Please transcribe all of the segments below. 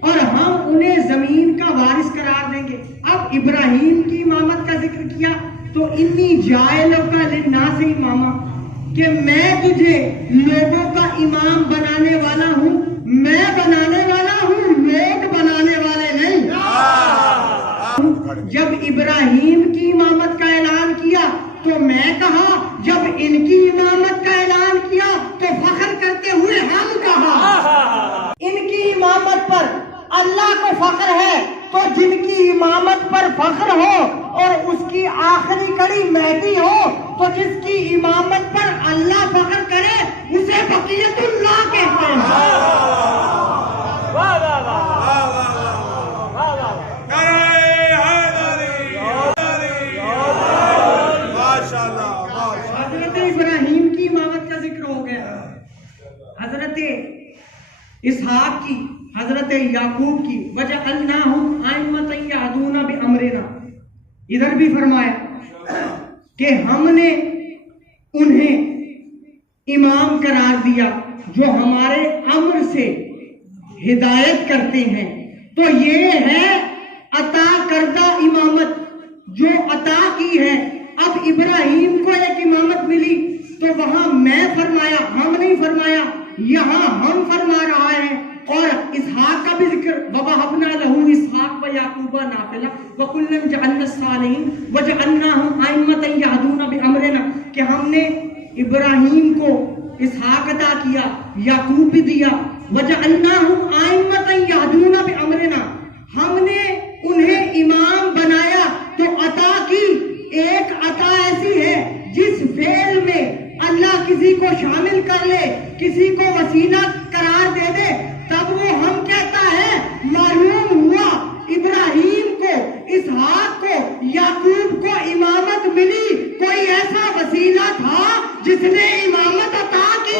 اور ہم انہیں زمین کا وارث قرار دیں گے. اب ابراہیم کی امامت کا ذکر کیا تو انی جاعلک للناس اماما، کہ میں تجھے لوگوں کا امام بنانے والا ہوں. میں بنانے والا ہوں، لوگ بنانے والے نہیں. جب ابراہیم کی امامت کا اعلان کیا تو میں کہا، جب ان کی امامت کا اعلان کیا تو فخر کرتے ہوئے ہم کہا. ان کی امامت پر اللہ کو فخر ہے تو جن کی امامت پر فخر ہو اور اس کی آخری کڑی مہدی ہو تو جس کی امامت پر اللہ فخر کرے اسے بقیت اللہ کہتے ہیں. حضرت ابراہیم کی امامت کا ذکر ہو گیا، حضرت اسحاق کی، حضرت یعقوب کی. وَجَعَلْنَاهُمْ أَئِمَّةً يَهْدُونَ بِأَمْرِنَا، ادھر بھی فرمایا کہ ہم نے انہیں امام قرار دیا جو ہمارے امر سے ہدایت کرتے ہیں. تو یہ ہے عطا کردہ امامت جو عطا کی ہے. اب ابراہیم کو ایک امامت ملی تو وہاں میں فرمایا، ہم نہیں فرمایا، یہاں ہم فرما رہا ہے. اور اسحاق کا بھی ذکر، وَوَهَبْنَا لَهُ إِسْحَاقَ وَيَعْقُوبَ نَافِلَةً وَكُلًّا جَعَلْنَا الصَّالِحِينَ وَجَعَلْنَاهُمْ أَئِمَّةً يَهْدُونَ بِأَمْرِنَا، کہ ہم نے ابراہیم کو اسحاق عطا کیا، یعقوب بھی دیا. وَجَعَلْنَاهُمْ أَئِمَّةً يَهْدُونَ بِأَمْرِنَا، ہم نے انہیں امام بنایا. تو عطا کی ایک عطا ایسی ہے جس فعل میں اللہ کسی کو شامل کر لے، کسی کو وسیلہ قرار دے دے، تب وہ ہم کہتا ہے. معلوم ہوا ابراہیم کو، اسحاق کو، یعقوب کو امامت ملی، کوئی ایسا وسیلہ تھا جس نے امامت عطا کی.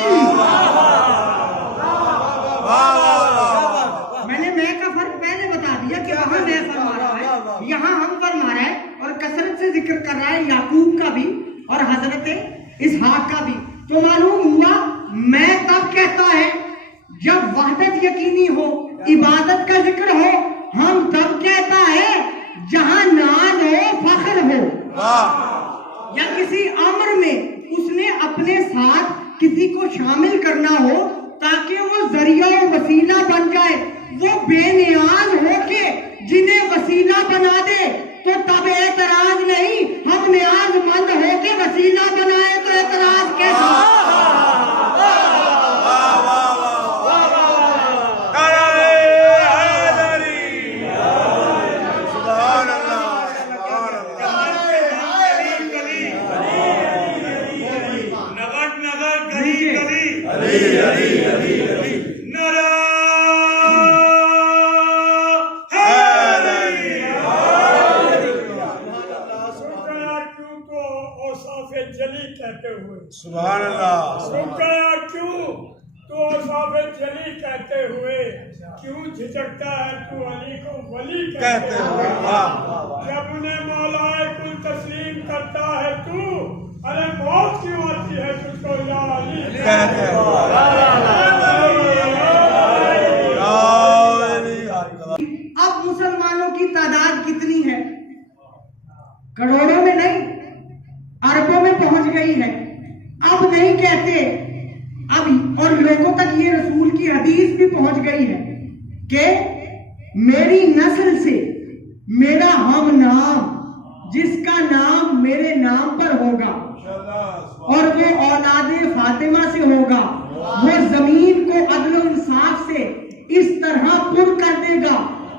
میں کا فرق پہلے بتا دیا کہ وہاں میں فرما رہا ہے، یہاں ہم فرما رہا ہے، اور کثرت سے ذکر کر رہا ہے یعقوب کا بھی اور حضرت اسحاق کا بھی. تو معلوم ہوا میں تب کہتا ہے جب وحدت یقینی ہو، عبادت کا ذکر ہو. ہم تب کہتا ہے جہاں ناز ہو، فخر ہو، یا کسی امر میں اس نے اپنے ساتھ کسی کو شامل کرنا ہو تاکہ وہ ذریعہ و وسیلہ بن جائے. وہ بے نیاز ہو کے جنہیں وسیلہ بنا دے تو تب اعتراض نہیں. ہم نیاز مند ہو کے وسیلہ بنائے تو اعتراض کیسا؟ سبحان اللہ. رکایا کیوں تو اوصاف جلی کہتے ہوئے، کیوں جھجکتا ہے تو علی کو ولی کہتے ہوئے. جب انہیں مولا کل تسلیم کرتا ہے تو، ارے موت کیوں آتی ہے تجھ کو یا علی کہتے ہوئے. اب مسلمانوں کی تعداد کتنی ہے؟ کروڑوں میں نہیں، اربوں میں پہنچ گئی ہے. اب نہیں کہتے، اب اور لوگوں تک یہ رسول کی حدیث بھی پہنچ گئی ہے کہ میری نسل سے میرا ہم نام، جس کا نام میرے نام پر ہوگا اور وہ اولاد فاطمہ سے ہوگا، وہ زمین کو عدل و انصاف سے اس طرح پر کر دے گا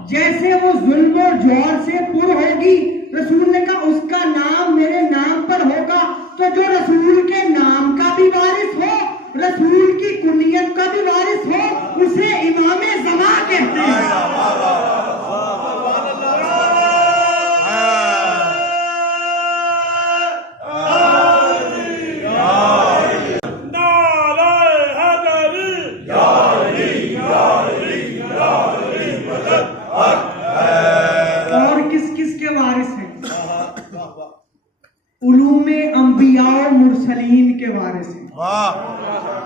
جیسے وہ ظلم و جور سے پر ہوگی. رسول نے کہا اس کا نام میرے نام پر ہوگا. تو جو رسول کے نام کا بھی وارث ہو، رسول کی کنیت کا بھی وارث ہو، اسے امام زمان کہتے ہیں. اور کس کس کے وارث ہیں؟ علوم انبیاء و مرسلین کے وارث ہیں. واہ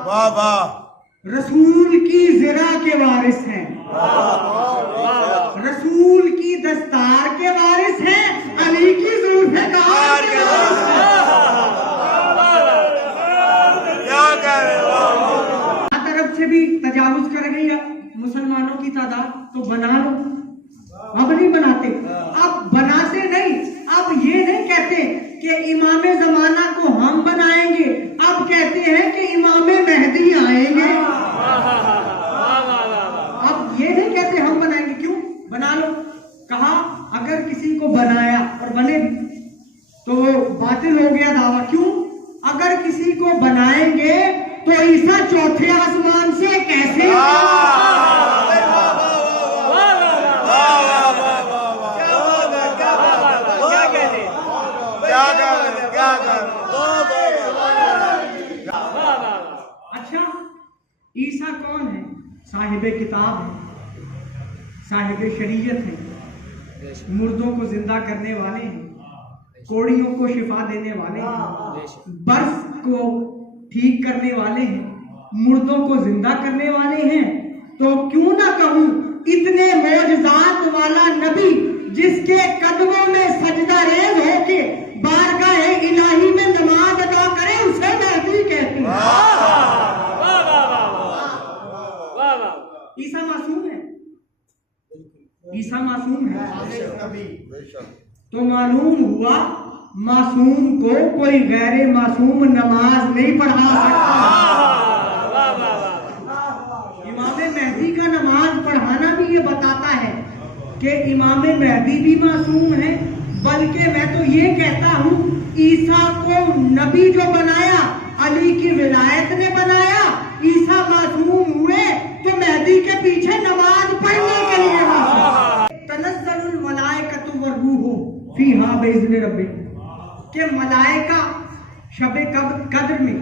واہ واہ. رسول کی زرا کے وارث ہیں. رسول کی دستار کے وارث ہیں، علی کی ذوالفقار کے وارث ہیں۔ طرف سے بھی تجاوز کر گئی مسلمانوں کی تعداد، تو بنا لو۔ اب نہیں بناتے، اب بناتے نہیں، اب یہ نہیں کہتے کہ امام زمانہ کو ہم بنائیں گے، اب کہتے ہیں کہ امام مہدی آئیں گے۔ اب یہ نہیں کہتے ہم بنائیں گے، کیوں؟ بنا لو۔ کہا اگر کسی کو بنایا اور بنے تو وہ باطل ہو گیا دعویٰ، کیوں؟ اگر کسی کو بنائیں گے تو عیسیٰ چوتھے آسمان سے کیسے؟ اچھا عیسیٰ کون ہے؟ صاحب کتاب ہے، صاحب شریعت ہے، مردوں کو زندہ کرنے والے ہیں، کوڑیوں کو شفا دینے والے ہیں، برس کو ٹھیک کرنے والے ہیں، مردوں کو زندہ کرنے والے ہیں۔ تو کیوں نہ کہوں اتنے معجزات والا نبی جس کے قدموں میں سجدہ ریز ہو کے بارگاہ الہی میں نماز ادا کرے، اسے مہدی کہتے ہیں۔ عیسیٰ معصوم ہے، عیسیٰ معصوم ہے۔ تو معلوم ہوا معصوم کو کوئی غیر معصوم نماز نہیں پڑھا سکتا۔ امام مہدی کا نماز پڑھانا بھی یہ بتاتا ہے کہ امام مہدی بھی معصوم ہے، بلکہ میں تو یہ کہتا ہوں عیسیٰ کو نبی جو بنایا علی کی ولایت نے بنایا، عیسیٰ معصوم ہوئے تو مہدی کے پیچھے نماز پڑھنے کے لیے معصوم۔ تنزل الملائکۃ والروح فیہا بإذن ربہم، کہ ملائکہ شب قدر میں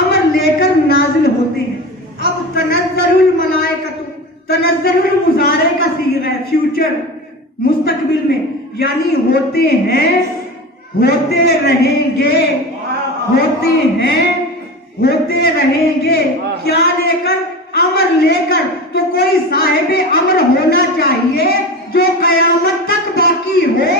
امر لے کر نازل ہوتے ہیں۔ اب تنزل الملائکۃ، تنزل المضارع کا صیغہ ہے، فیوچر، مستقبل میں، یعنی ہوتے ہیں، ہوتے رہیں گے، ہوتے ہیں، ہوتے رہیں گے، کیا لے کر؟ امر لے کر۔ تو کوئی صاحب امر ہونا چاہیے جو قیامت تک باقی ہو،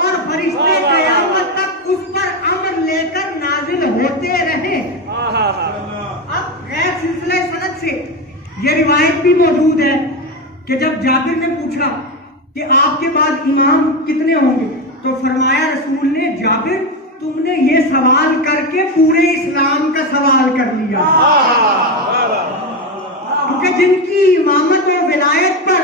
اور فرشتے قیامت تک اس پر امر لے کر نازل ہوتے رہیں۔ اب غیر سلسلہ سند سے یہ روایت بھی موجود ہے کہ جب جابر نے پوچھا کہ آپ کے بعد امام کتنے ہوں گے، تو فرمایا رسول نے، جابر تم نے یہ سوال کر کے پورے اسلام کا سوال کر لیا، کیونکہ جن کی امامت و ولایت پر،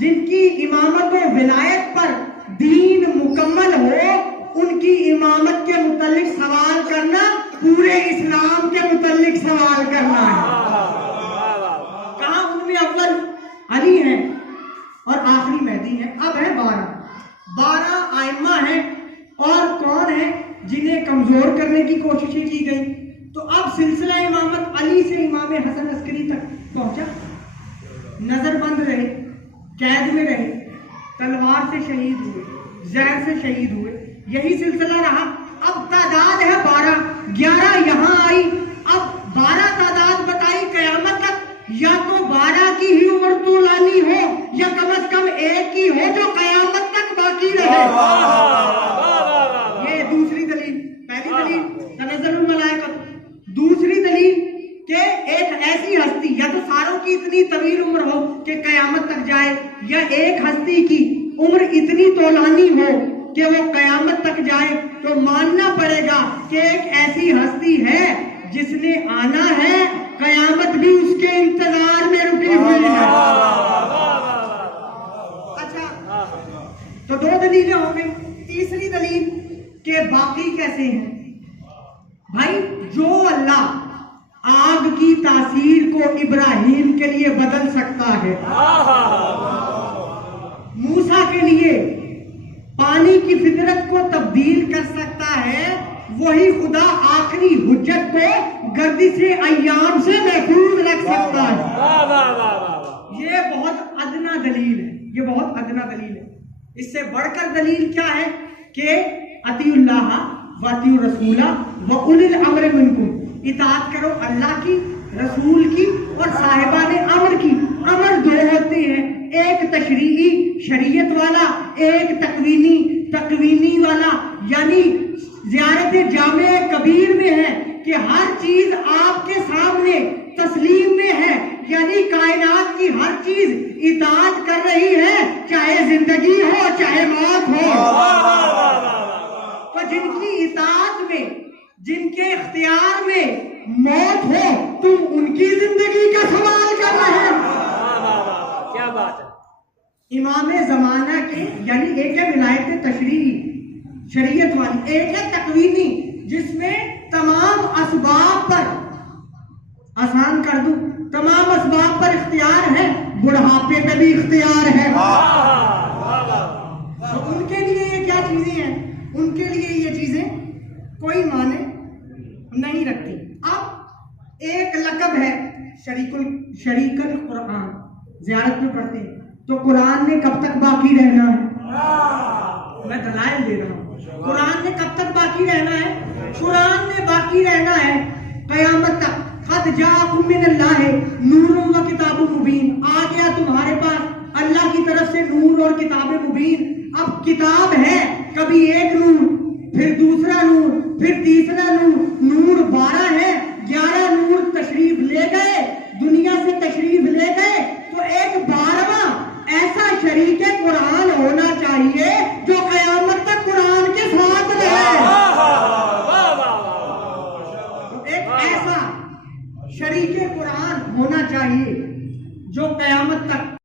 جن کی امامت و ولایت پر دین مکمل ہو، ان کی امامت کے متعلق سوال کرنا پورے اسلام کے متعلق سوال کرنا ہے۔ کہاں ان میں اول علی ہیں اور آخری مہدی ہیں۔ اب ہے 12 آئمہ ہیں، اور کون ہیں جنہیں کمزور کرنے کی کوششیں کی گئی۔ تو اب سلسلہ امامت علی سے امام حسن عسکری تک پہنچا، نظر بند رہے، قید میں رہے، تلوار سے شہید ہوئے، زہر سے شہید ہوئے، یہی سلسلہ رہا۔ اب تعداد ہے 12، 11 یہاں آئی، اب 12 تعداد بتائی قیامت تک، یا تو 12 کی ہی عمر طولانی ہو، یا کم از کم ایک ہی ہو جو قیامت تک باقی رہے۔ یہ دوسری دلیل۔ پہلی دلیل تنزل الملائکۃ، دوسری دلیل کہ ایک ایسی ہستی، یا تو ساروں کی اتنی طویل عمر ہو کہ قیامت تک جائے، یا ایک ہستی کی عمر اتنی طولانی ہو کہ وہ قیامت تک جائے، تو ماننا پڑے گا کہ ایک ایسی ہستی ہے جس نے آنا ہے، قیامت بھی اس کے انتظار میں رکی ہوئی ہے۔ اچھا، تو 2 دلیلیں ہو گئی۔ تیسری دلیل کہ باقی کیسے ہیں؟ بھائی جو اللہ آگ کی تاثیر کو ابراہیم کے لیے بدل سکتا ہے، موسیٰ کے لیے پانی کی فطرت کو تبدیل کر سکتا ہے، وہی خدا آخری حجت کو گردش ایام سے محفوظ رکھ سکتا ہے۔ یہ بہت ادنا دلیل ہے، یہ بہت ادنا دلیل ہے۔ اس سے بڑھ کر دلیل کیا ہے کہ اطیعوا اللہ واطیعوا الرسول واولی الامر منکم، اطاعت کرو اللہ کی رسول کی اور صاحبان امر کی. امر دو ہوتے ہیں، ایک تشریعی شریعت والا، ایک تکوینی والا. یعنی زیارت جامع کبیر میں ہے کہ ہر چیز آپ کے سامنے تسلیم میں ہے، یعنی کائنات کی ہر چیز اطاعت کر رہی ہے، چاہے زندگی ہو چاہے موت ہو. تو جن کی اطاعت میں، جن کے اختیار میں موت ہو، تم ان کی زندگی کا سوال کر رہے ہیں. کیا بات ہے. امام زمانہ کے، یعنی ایک ہے ولایت تشریعی شریعت والی، ایک ہے تکوینی جس میں تمام اسباب پر، آسان کر دوں، تمام اسباب پر اختیار ہے، بڑھاپے پہ بھی اختیار ہے. تو ان کے لیے یہ کیا چیزیں ہیں؟ ان کے لیے یہ چیزیں کوئی معنی نہیں رکھتی. اب ایک لقب ہے شریک القرآن، زیارت میں پڑھتے ہیں تو قرآن نے کب تک باقی رہنا ہے؟ میں دلائل دے رہا ہوں. قرآن نے کب تک باقی رہنا ہے؟ قرآن نے باقی رہنا ہے قیامت تک. قد جاءکم من اللہ نور و کتاب مبین، آ گیا تمہارے پاس اللہ کی طرف سے نور اور کتاب مبین. اب کتاب ہے، کبھی ایک نور، پھر دوسرا نور، پھر تیسرا نور، نور 12